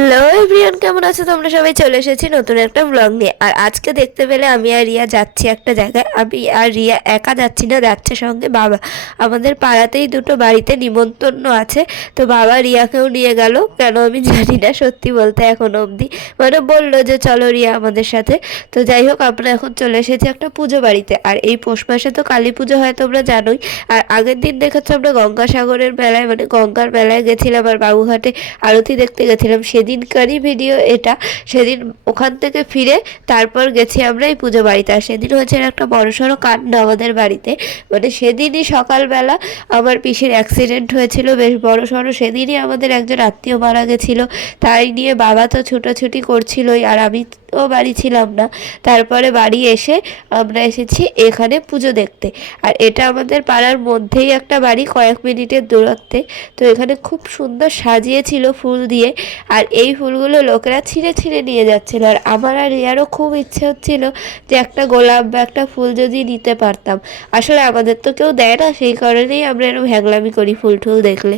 Hello everyone কেমন আছো? তোমরা সবাই চলে এসেছি নতুন একটা ব্লগ নিয়ে। আর আজকে দেখতে পেলে আমি আর রিয়া যাচ্ছি একটা জায়গায়। আমি আর রিয়া একা যাচ্ছি না, যাচ্ছে সঙ্গে বাবা। আমাদের পাড়াতেই দুটো বাড়িতে নিমন্ত্রণ আছে। তো বাবা রিয়াকেও নিয়ে গেল। কেন আমি জানি না, সত্যি বলতে এখন অবধি। মানে বলল যে, চলো রিয়া আমাদের সাথে। তো যাই হোক, আমরা এখন চলে এসেছি একটা পুজো বাড়িতে। আর এই পৌষ মাসে তো কালী পুজো হয়, তোমরা জানোই। আর আগের দিন দেখেছ আমরা গঙ্গাসাগরের মেলায় মানে গঙ্গার মেলায় গেছিলাম আর বাবুঘাটে আরতি দেখতে গেছিলাম। সেদিনকারই ভিডিও এটা। সেদিন ওখান থেকে ফিরে তারপর গেছি আমরা এই পুজো বাড়িতে। আর সেদিন হচ্ছে একটা বড়সড় কাণ্ড আমাদের বাড়িতে। মানে সেদিনই সকালবেলা আমার পিসির অ্যাক্সিডেন্ট হয়েছিল, বেশ বড় সড়ো সেদিনই আমাদের একজন আত্মীয় মারা গেছিল। তাই নিয়ে বাবা তো ছুটোছুটি করছিলই। আর আমি ও বাড়ি ছিলাম না। তারপরে বাড়ি এসে আমরা এসেছি এখানে পুজো দেখতে। আর এটা আমাদের পাড়ার মধ্যেই একটা বাড়ি, কয়েক মিনিটের দূরত্বে। তো এখানে খুব সুন্দর সাজিয়েছিল ফুল দিয়ে। আর এই ফুলগুলো লোকেরা ছিঁড়ে ছিঁড়ে নিয়ে যাচ্ছিল। আর আমার আর রিয়ারও খুব ইচ্ছে হচ্ছিল যে একটা গোলাপ বা একটা ফুল যদি নিতে পারতাম। আসলে আমাদের তো কেউ দেয় না, সেই কারণেই আমরা এরকম হ্যাংলামি করি ফুল টুল দেখলে।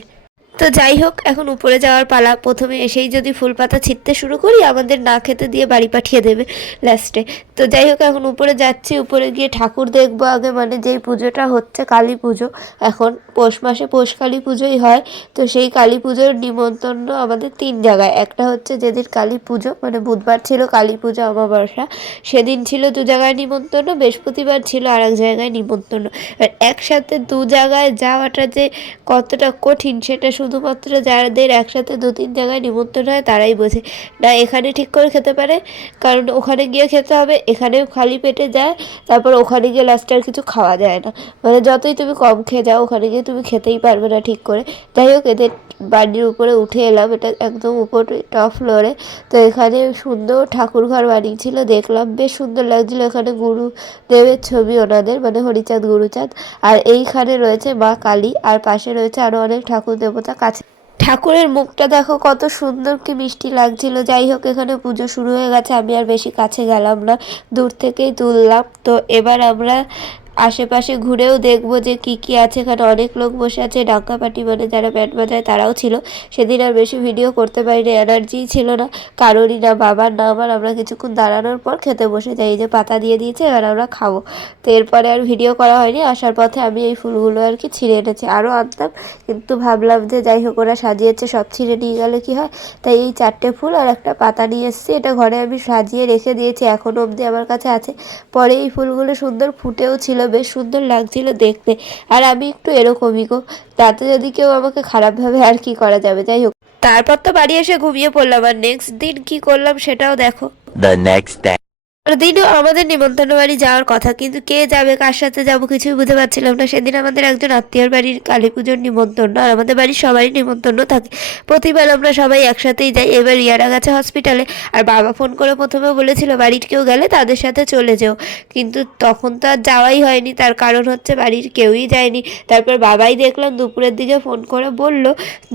তো যাই হোক, এখন উপরে যাওয়ার পালা। প্রথমে এসেই যদি ফুল পাতা ছিঁড়তে শুরু করি, আমাদের না খেতে দিয়ে বাড়ি পাঠিয়ে দেবে লাস্টে তো যাই হোক, এখন উপরে যাচ্ছি, উপরে গিয়ে ঠাকুর দেখব আগে মানে যেই পুজোটা হচ্ছে কালী পুজো। এখন পৌষ মাসে পৌষ কালী পুজোই হয়, তো সেই কালী পুজোর নিমন্ত্রণ আমাদের তিন জায়গায়। একটা হচ্ছে যেদিন কালী পুজো মানে বুধবার ছিল কালী পুজো অমাবস্যা, সেদিন ছিল দু জায়গায় নিমন্ত্রণ, বৃহস্পতিবার ছিল আর এক জায়গায় নিমন্ত্রণ। আর একসাথে দু জায়গায় যাওয়াটা যে কতটা কঠিন, সেটা শুধুমাত্র যাদের একসাথে দু তিন জায়গায় নিমন্ত্রণ হয় তারাই বোঝে। না, এখানে ঠিক করে খেতে পারে, কারণ ওখানে গিয়ে খেতে হবে, এখানেও খালি পেটে যায়, তারপর ওখানে গিয়ে লাস্টে আর কিছু খাওয়া যায় না। মানে যতই তুমি কম খেয়ে যাও, ওখানে গিয়ে তুমি খেতেই পারবে না ঠিক করে। যাই হোক, এদের বাড়ির উপরে উঠে এলাম, এটা একদম উপর টপ ফ্লোরে তো এখানে সুন্দর ঠাকুর ঘর বানিয়েছিল, দেখলাম বেশ সুন্দর লাগছিল এখানে গুরু দেবের ছবি ওনাদের মানে হরিচাঁদ, গুরুচাঁদ। আর এইখানে রয়েছে মা কালী, আর পাশে রয়েছে আরও অনেক ঠাকুর দেবতা। কাছে। ঠাকুরের মুখটা দেখো কত সুন্দর কি মিষ্টি লাগছিল। যাই হোক, এখানে পুজো শুরু হয়ে গেছে। আমি আর বেশি কাছে গেলাম না। দূর থেকেই তুললাম। তো এবার আমরা আশেপাশে ঘুরেও দেখব যে কি কি আছে এখানে অনেক লোক বসে আছে ডাঙ্কা পার্টি মানে যারা ব্যান্ড বাজায় তারাও ছিল। সেদিন আর বেশি ভিডিও করতে পারিনি এনার্জি ছিল না। কারোরই না, বাবার না, আমার। আমরা কিছুক্ষণ দাঁড়ানোর পর খেতে বসে যাই যে পাতা দিয়ে দিয়েছে, এবার আমরা খাব। তো এরপরে আর ভিডিও করা হয়নি, আসার পথে আমি এই ফুলগুলো আর কি ছিঁড়ে এনেছি। আরও আনতাম, কিন্তু ভাবলাম যে যাই হোক, ওরা সাজিয়েছে, সব ছিঁড়ে নিয়ে গেলে কি হয়? তাই এই চারটে ফুল আর একটা পাতা নিয়ে এসেছি, এটা ঘরে আমি সাজিয়ে রেখে দিয়েছি এখনও অবধি আমার কাছে আছে। পরে এই ফুলগুলো সুন্দর ফুটেও ছিল বেশ সুন্দর লাগছিল দেখতে। আর আমি একটু এরকমই গো, তাতে যদি কেউ আমাকে খারাপভাবে আর কি করা যাবে, যাই হোক। তারপর তো বাড়ি এসে ঘুমিয়ে পড়লাম, আর নেক্সট দিন কি করলাম সেটাও দেখো। The day. দিনও আমাদের নিমন্ত্রণ বাড়ি যাওয়ার কথা, কিন্তু কে যাবে, কার সাথে যাব কিছুই বুঝতে পারছিলাম না। সেদিন আমাদের একজন আত্মীয়র বাড়ির কালী পুজোর নিমন্ত্রণ আর আমাদের বাড়ির সবারই নিমন্ত্রণ থাকে। প্রতিবার আমরা সবাই একসাথেই যাই। এবার রিয়ারা গেছে হসপিটালে আর বাবা ফোন করে প্রথমে বলেছিল, বাড়ির কেউ গেলে তাদের সাথে চলে যেও। কিন্তু তখন তো আর যাওয়াই হয়নি। তার কারণ হচ্ছে বাড়ির কেউই যায়নি। তারপর বাবাই দেখলাম দুপুরের দিকে ফোন করে বলল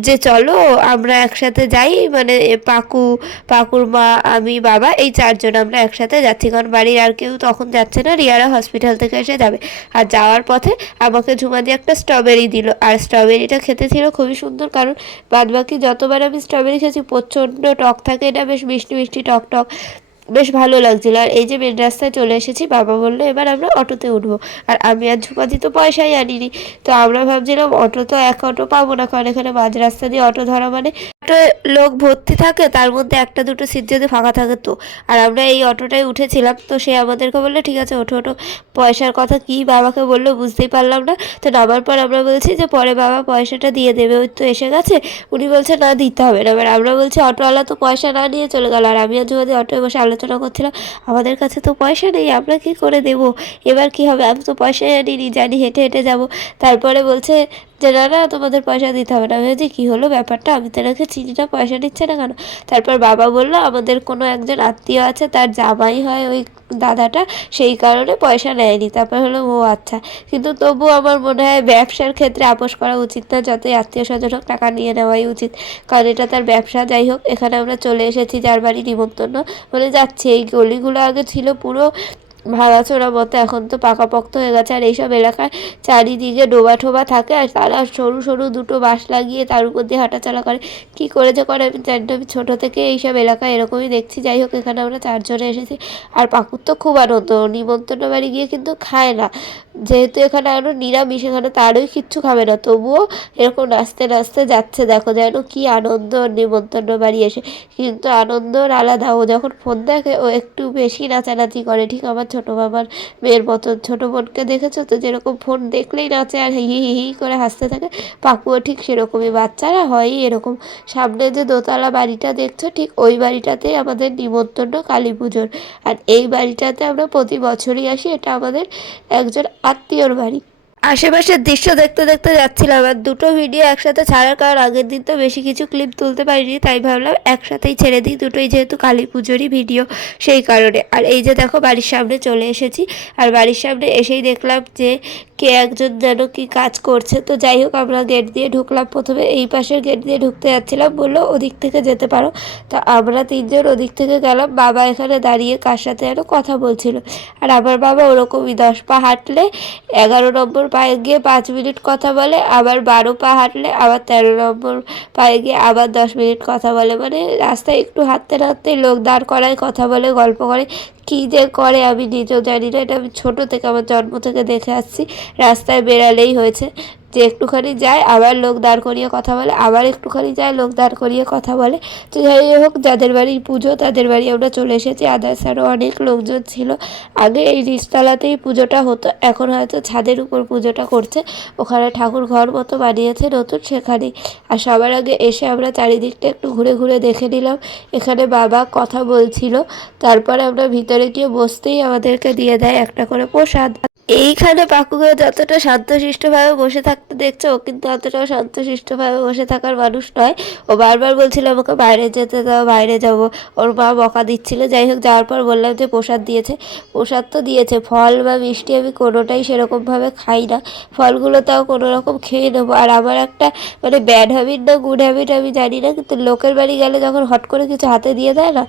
যে, চলো, আমরা একসাথে যাই। মানে পাকু, পাকুর মা, আমি, বাবা, এই চারজন আমরা একসাথে যাচ্ছি। কারণ বাড়ির আর কেউ তখন যাচ্ছে না, রিয়ারা হসপিটাল থেকে এসে যাবে। আর যাওয়ার পথে আমাকে ঝুমা দিয়ে একটা স্ট্রবেরি দিল। আর স্ট্রবেরিটা খেতে ছিল খুবই সুন্দর, কারণ বাদ বাকি যতবার আমি স্ট্রবেরি খেয়েছি, প্রচণ্ড টক থাকে এটা, বেশ মিষ্টি মিষ্টি টক টক, বেশ ভালো লাগছিল। আর এই যে মেন রাস্তায় চলে এসেছি, বাবা বলল, এবার আমরা অটোতে উঠবো। আর আমি আর ঝুমাদি তো পয়সাই আনিনি। তো আমরা ভাবছিলাম, অটো তো এক অটো পাবো না, কারণ এখানে মাঝ রাস্তা দিয়ে অটো ধরা মানে অটো লোক ভর্তি থাকে, তার মধ্যে একটা, দুটো সিট যদি ফাঁকা থাকে তো। আর আমরা এই অটোটায় উঠেছিলাম, তো সে আমাদেরকে বলল, ঠিক আছে, ওঠো ওঠো। পয়সার কথা কি বাবাকে বলল বুঝতেই পারলাম না। তো নামার পর আমরা বলছি যে, পরে বাবা পয়সাটা দিয়ে দেবে। ওই তো এসে গেছে। উনি বলছে, না, দিতে হবে না। এবার আমরা বলছি, অটোওয়ালা তো পয়সা না নিয়ে চলে গেল। আর আমি আর যদি অটোয় বসে আলোচনা করছিলাম, আমাদের কাছে তো পয়সা নেই, আমরা কি করে দেব? এবার কি হবে? আমি তো পয়সা আনিনি, জানি হেঁটে হেঁটে যাব। তারপরে বলছে যে না না তোমাদের পয়সা দিতে হবে। না বলছি, কী হলো ব্যাপারটা? আমি তো এনাকে চিনি না পয়সা নিচ্ছে না কেন? তারপর বাবা বলল, আমাদের কোনো একজন আত্মীয় আছে, তার জামাই হয় ওই দাদাটা, সেই কারণে পয়সা নেয়নি। তারপর হলো, ও আচ্ছা। কিন্তু তবুও আমার মনে হয় ব্যবসার ক্ষেত্রে আপোষ করা উচিত না, যতই আত্মীয় স্বজন হোক, টাকা নিয়ে নেওয়াই উচিত। কারণ এটা তার ব্যবসা, যাই হোক, এখানে আমরা চলে এসেছি যার বাড়ি নিমন্ত্রণ। মানে যাচ্ছি, এই গলিগুলো আগে ছিল পুরো ভাঙাচোরা মতো এখন তো পাকাপোক্ত হয়ে গেছে। আর এইসব এলাকায় চারিদিকে ডোবা ঠোবা থাকে আর তারা সরু সরু দুটো বাঁশ লাগিয়ে তার উপর দিয়ে হাঁটাচলা করে। কি করে যে করে আমি জানি আমি ছোটো থেকে এইসব এলাকায় এরকমই দেখছি। যাই হোক, এখানে আমরা চারজনে এসেছি। আর পাকুর তো খুব আনন্দ। নিমন্ত্রণ বাড়ি গিয়ে কিন্তু খায় না। যেহেতু এখানে আরও নিরামিষ, এখানে তারই কিচ্ছু খাবে না, তবুও এরকম নাচতে নাচতে যাচ্ছে, দেখো যেন কি আনন্দ নিমন্ত্রণ বাড়ি এসে। কিন্তু আনন্দ আলাদা, ও যখন ফোন দেখে, ও একটু বেশি নাচানাচি করে, ঠিক আমার ছোটো বাবার মেয়ের মতন। ছোটো বোনকে দেখেছ তো, যেরকম ফোন দেখলেই নাচে আর হি হি হি করে হাসতে থাকে? পাকুও ঠিক সেরকমই, বাচ্চারা হয়ই এরকম। সামনে যে দোতলা বাড়িটা দেখছ, ঠিক ওই বাড়িটাতেই আমাদের নিমন্ত্রণ কালী পুজোর আর এই বাড়িটাতে আমরা প্রতি বছরই আসি, এটা আমাদের একজন আত্মীয়র বাড়ি। আশেপাশের দৃশ্য দেখতে দেখতে যাচ্ছিলাম আর দুটো ভিডিও একসাথে ছাড়ার কারণ আগের দিন তো বেশি কিছু ক্লিপ তুলতে পারিনি, তাই ভাবলাম একসাথেই ছেড়ে দিই, দুটোই যেহেতু কালী পুজোরই ভিডিও সেই কারণে। আর এই যে দেখো বাড়ির সামনে চলে এসেছি আর বাড়ির সামনে এসেই দেখলাম যে কে একজন যেন কি কাজ করছে। তো যাই হোক, আমরা গেট দিয়ে ঢুকলাম। প্রথমে এই পাশের গেট দিয়ে ঢুকতে যাচ্ছিলাম, বলল ওদিক থেকে যেতে পারো। তো আমরা তিনজন ওদিক থেকে গেলাম, বাবা এখানে দাঁড়িয়ে কার সাথে যেন কথা বলছিল। আর আমার বাবা ওরকমই, দশ পা হাঁটলে এগারো নম্বর পায়ে গিয়ে পাঁচ মিনিট কথা বলে, আবার বারো পা হাঁটলে আবার তেরো নম্বর পায়ে গিয়ে আবার দশ মিনিট কথা বলে। মানে রাস্তায় একটু হাঁটতে হাঁটতে লোক দাঁড় করায়, কথা বলে, গল্প করে। কী যে করে আমি নিজেও জানি না। এটা আমি ছোটো থেকে, আমার জন্ম থেকে দেখে আসছি। রাস্তায় বেরালেই হয়েছে। যে একটুখানি যায়, আবার লোক দাঁড় করিয়ে কথা বলে, আবার একটুখানি যায়, লোক দাঁড় করিয়ে কথা বলে। তো যাই হোক, যাদের বাড়ির পুজো, তাদের বাড়ি আমরা চলে এসেছি। আদার্স আরও অনেক লোকজন ছিল। আগে এই নিচতলাতেই পুজোটা হতো। এখন হয়তো ছাদের উপর পুজোটা করছে। ওখানে ঠাকুর ঘর মতো বানিয়েছে নতুন সেখানেই আর সবার আগে এসে আমরা চারিদিকটা একটু ঘুরে ঘুরে দেখে নিলাম। এখানে বাবা কথা বলছিল। তারপরে আমরা ভিতরে গিয়ে বসতেই আমাদেরকে দিয়ে দেয় একটা করে প্রসাদ। এইখানে পাকুকে যতটা শান্তশিষ্টভাবে বসে থাকতে দেখছ, ও কিন্তু অতটাও শান্তশিষ্টভাবে বসে থাকার মানুষ নয়। ও বারবার বলছিল, আমাকে বাইরে যেতে দাও, বাইরে যাব। ওর মা বকা দিচ্ছিল। যাই হোক, যাওয়ার পর বললাম যে, প্রসাদ দিয়েছে। প্রসাদ তো দিয়েছে। ফল বা মিষ্টি আমি কোনোটাই সেরকমভাবে খাই না। ফলগুলো তাও কোনো রকম খেয়ে নেব। আর আমার একটা মানে ব্যাড হ্যাবিট না গুড হ্যাবিট আমি জানি না, কিন্তু লোকের বাড়ি গেলে যখন হট করে কিছু হাতে দিয়ে দেয় না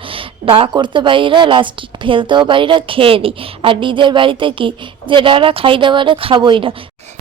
না করতে পারি না লাস্ট ফেলতেও পারি না, খেয়ে নিই আর নিজের বাড়িতে কি? যে না খাই না মানে খাবোই না।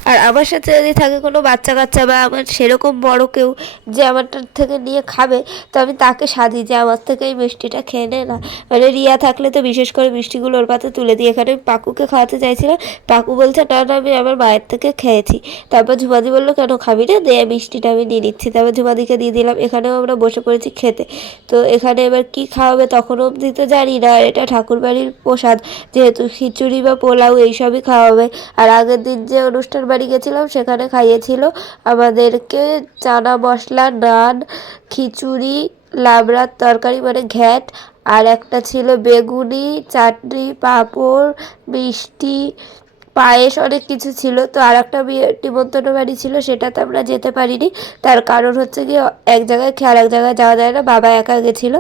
আর আমার সাথে যদি থাকে কোনো বাচ্চা কাচ্চা বা আমার সেরকম বড় কেউ যে আমারটার থেকে নিয়ে খাবে, তো আমি তাকে সাধি যে আমার থেকে এই মিষ্টিটা খেয়ে নে না। মানে রিয়া থাকলে তো বিশেষ করে মিষ্টিগুলো ওর পাতে তুলে দিই এখানে আমি পাকুকে খাওয়াতে চাইছিলাম। পাকু বলছে, না না, আমি আমার মায়ের থেকে খেয়েছি। তারপর ঝুমাদি বলল, কেন খাবি না? দে, মিষ্টিটা আমি নিয়ে নিচ্ছি। তারপর ঝুমাদিকে দিয়ে দিলাম, এখানেও আমরা বসে পড়েছি খেতে। তো এখানে এবার কি খাওয়াবে তখন অবধি তো জানি না এটা ঠাকুরবাড়ির প্রসাদ। যেহেতু খিচুড়ি বা পোলাও এইসবই খাওয়াবে। আর আগের দিন যে অনুষ্ঠান বাড়ি গেছিলাম, সেখানে খাইয়েছিল আমাদেরকে চানা মশলা, নান, খিচুড়ি, লাবড়ার তরকারি মানে ঘ্যাট, আর একটা ছিল বেগুনি, চাটনি, পাঁপড়, মিষ্টি পায়েস অনেক কিছু ছিল, তো আর একটা নিমন্ত্রণ বাড়ি ছিল, সেটাতে আমরা যেতে পারিনি। তার কারণ হচ্ছে গিয়ে এক জায়গায় খেয়াল এক জায়গায় যাওয়া যায় না, বাবা একা গেছিল।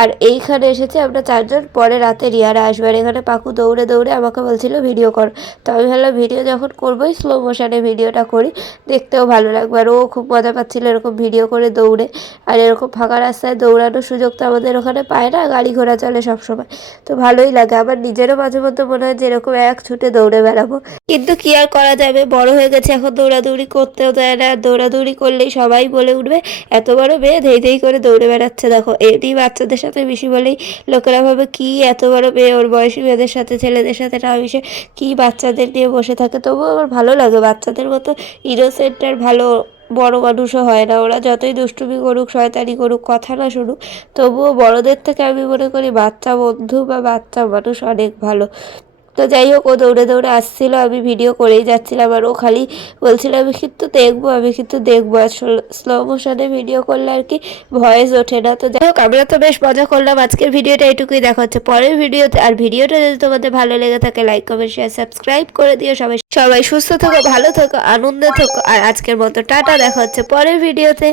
আর এইখানে এসেছে আমরা চারজন, পরে রাতে রিয়ারা আসবে। আর এখানে পাকু দৌড়ে দৌড়ে আমাকে বলছিল, ভিডিও কর। তো আমি ভাবলাম, ভিডিও যখন করবোই স্লো মোশনে ভিডিওটা করি, দেখতেও ভালো লাগবে। আর ও খুব মজা পাচ্ছিল এরকম ভিডিও করে দৌড়ে। আর এরকম ফাঁকা রাস্তায় দৌড়ানোর সুযোগ তো আমাদের ওখানে পায় না, গাড়ি ঘোড়া চলে সবসময়। তো ভালোই লাগে। আমার নিজেরও মাঝে মধ্যে মনে হয় যে এরকম এক ছুটে দৌড়ে বেড়াবো। কিন্তু কি আর করা যাবে? বড় হয়ে গেছে এখন দৌড়াদৌড়ি করতেও দেয় না। দৌড়াদৌড়ি করলেই সবাই বলে উঠবে, এত বড় মেয়ে ধেই ধেই করে দৌড়ে বেড়াচ্ছে। দেখো, এটি বাচ্চাদের সাথে বেশি বলেই লোকেরা ভাবে, কি এত বড় মেয়ে ওর বয়সী মেয়েদের সাথে, ছেলেদের সাথে না মিশে কি বাচ্চাদের নিয়ে বসে থাকে? তবুও আমার ভালো লাগে। বাচ্চাদের মতো ইনোসেন্ট আর ভালো বড় মানুষও হয় না। ওরা যতই দুষ্টুমি করুক, শয়তানি করুক, কথা না শুনুক, তবুও বড়দের থেকে আমি মনে করি বাচ্চা বন্ধু বা বাচ্চা মানুষ অনেক ভালো। তো যাই হোক, ও দৌড়ে দৌড়ে আসছিল, আমি ভিডিও করেই যাচ্ছিলাম আর ও খালি বলছিল, আমি কিন্তু দেখব, আমি কিন্তু দেখব। আর স্লো মোশনে ভিডিও করলে আর কি ভয়েস ওঠে না। তো যাই হোক, আমরা তো বেশ মজা করলাম। আজকের ভিডিওটা এটুকুই, দেখা হচ্ছে পরের ভিডিওতে আর ভিডিওটা যদি তোমাদের ভালো লেগে থাকে লাইক কমেন্ট শেয়ার সাবস্ক্রাইব করে দিও সবাই। সবাই সুস্থ থাকো, ভালো থাকো, আনন্দে থাকো। আর আজকের মতো টাটা, দেখা হচ্ছে পরের ভিডিওতে